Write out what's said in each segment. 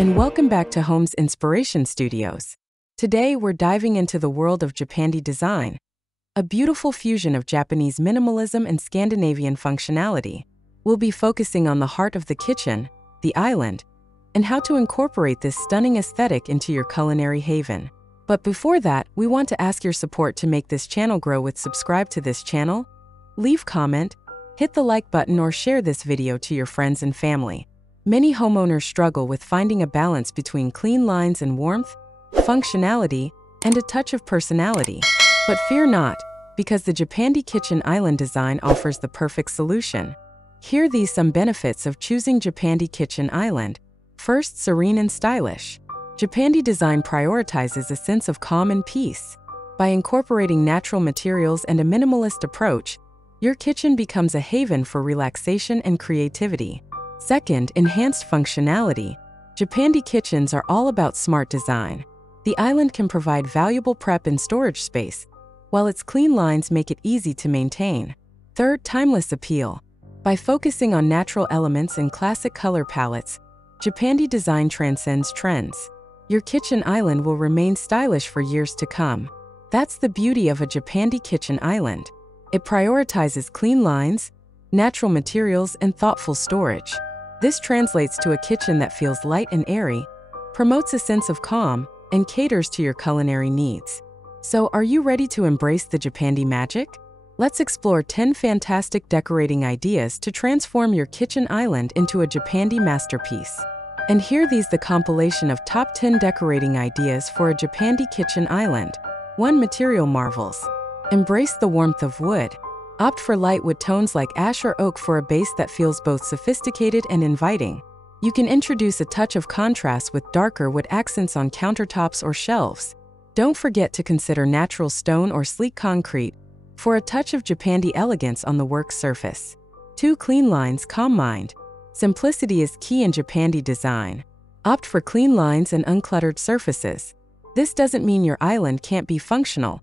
and welcome back to Home's Inspiration Studios. Today we're diving into the world of Japandi design, a beautiful fusion of Japanese minimalism and Scandinavian functionality. We'll be focusing on the heart of the kitchen, the island, and how to incorporate this stunning aesthetic into your culinary haven. But before that, we want to ask your support to make this channel grow. Subscribe to this channel, leave comment, hit the like button, or share this video to your friends and family. Many homeowners struggle with finding a balance between clean lines and warmth, functionality, and a touch of personality. But fear not, because the Japandi kitchen island design offers the perfect solution. Here are some benefits of choosing Japandi kitchen island. First, serene and stylish. Japandi design prioritizes a sense of calm and peace. By incorporating natural materials and a minimalist approach, your kitchen becomes a haven for relaxation and creativity. Second, enhanced functionality. Japandi kitchens are all about smart design. The island can provide valuable prep and storage space, while its clean lines make it easy to maintain. Third, timeless appeal. By focusing on natural elements and classic color palettes, Japandi design transcends trends. Your kitchen island will remain stylish for years to come. That's the beauty of a Japandi kitchen island. It prioritizes clean lines, natural materials, and thoughtful storage. This translates to a kitchen that feels light and airy, promotes a sense of calm, and caters to your culinary needs. So, are you ready to embrace the Japandi magic? Let's explore 10 fantastic decorating ideas to transform your kitchen island into a Japandi masterpiece. And here the compilation of top 10 decorating ideas for a Japandi kitchen island. 1. Material marvels. Embrace the warmth of wood. Opt for light wood tones like ash or oak for a base that feels both sophisticated and inviting. You can introduce a touch of contrast with darker wood accents on countertops or shelves. Don't forget to consider natural stone or sleek concrete for a touch of Japandi elegance on the work surface. 2. Clean lines, calm mind. Simplicity is key in Japandi design. Opt for clean lines and uncluttered surfaces. This doesn't mean your island can't be functional.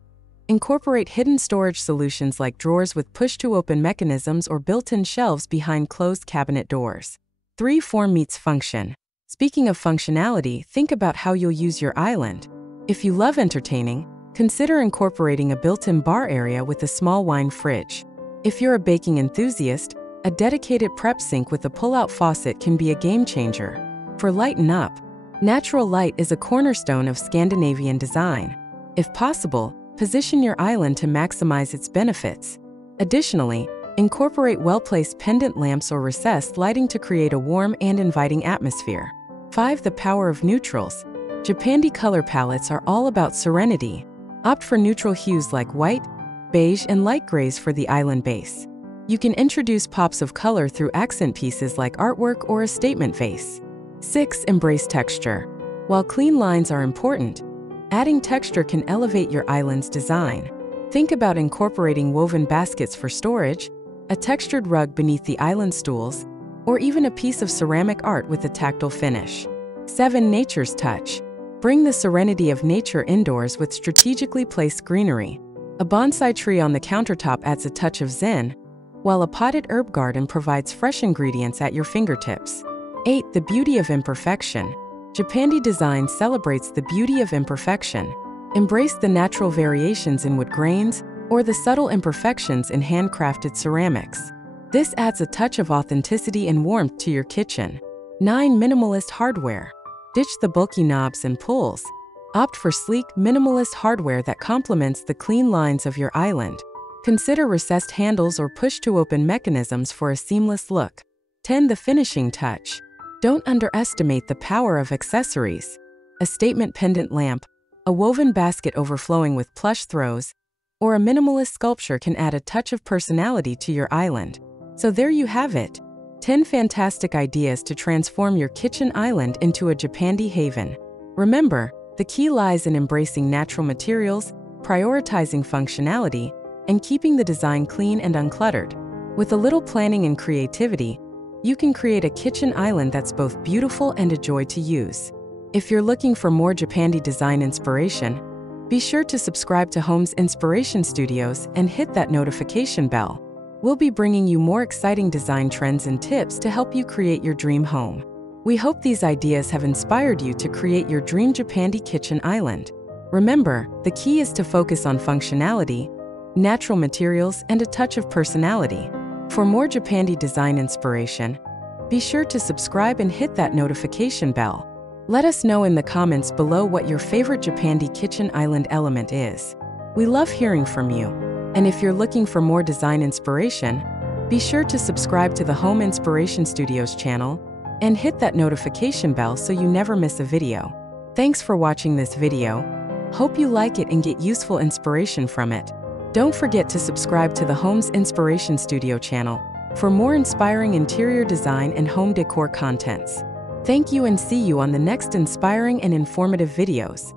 Incorporate hidden storage solutions like drawers with push-to-open mechanisms or built-in shelves behind closed cabinet doors. 3. Form meets function. Speaking of functionality, think about how you'll use your island. If you love entertaining, consider incorporating a built-in bar area with a small wine fridge. If you're a baking enthusiast, a dedicated prep sink with a pull-out faucet can be a game-changer. For lighten up, natural light is a cornerstone of Scandinavian design. If possible, position your island to maximize its benefits. Additionally, incorporate well-placed pendant lamps or recessed lighting to create a warm and inviting atmosphere. 5. The power of neutrals. Japandi color palettes are all about serenity. Opt for neutral hues like white, beige, and light grays for the island base. You can introduce pops of color through accent pieces like artwork or a statement vase. 6. Embrace texture. While clean lines are important, adding texture can elevate your island's design. Think about incorporating woven baskets for storage, a textured rug beneath the island stools, or even a piece of ceramic art with a tactile finish. 7. Nature's touch. Bring the serenity of nature indoors with strategically placed greenery. A bonsai tree on the countertop adds a touch of zen, while a potted herb garden provides fresh ingredients at your fingertips. 8. The beauty of imperfection. Japandi design celebrates the beauty of imperfection. Embrace the natural variations in wood grains or the subtle imperfections in handcrafted ceramics. This adds a touch of authenticity and warmth to your kitchen. 9. Minimalist hardware. Ditch the bulky knobs and pulls. Opt for sleek, minimalist hardware that complements the clean lines of your island. Consider recessed handles or push-to-open mechanisms for a seamless look. 10. The finishing touch. Don't underestimate the power of accessories. A statement pendant lamp, a woven basket overflowing with plush throws, or a minimalist sculpture can add a touch of personality to your island. So there you have it. 10 fantastic ideas to transform your kitchen island into a Japandi haven. Remember, the key lies in embracing natural materials, prioritizing functionality, and keeping the design clean and uncluttered. With a little planning and creativity, you can create a kitchen island that's both beautiful and a joy to use. If you're looking for more Japandi design inspiration, be sure to subscribe to Home's Inspiration Studios and hit that notification bell. We'll be bringing you more exciting design trends and tips to help you create your dream home. We hope these ideas have inspired you to create your dream Japandi kitchen island. Remember, the key is to focus on functionality, natural materials, and a touch of personality. For more Japandi design inspiration, be sure to subscribe and hit that notification bell. Let us know in the comments below what your favorite Japandi kitchen island element is. We love hearing from you. And if you're looking for more design inspiration, be sure to subscribe to the Home Inspiration Studios channel and hit that notification bell so you never miss a video. Thanks for watching this video. Hope you like it and get useful inspiration from it. Don't forget to subscribe to the Home's Inspiration Studio channel for more inspiring interior design and home decor contents. Thank you and see you on the next inspiring and informative videos.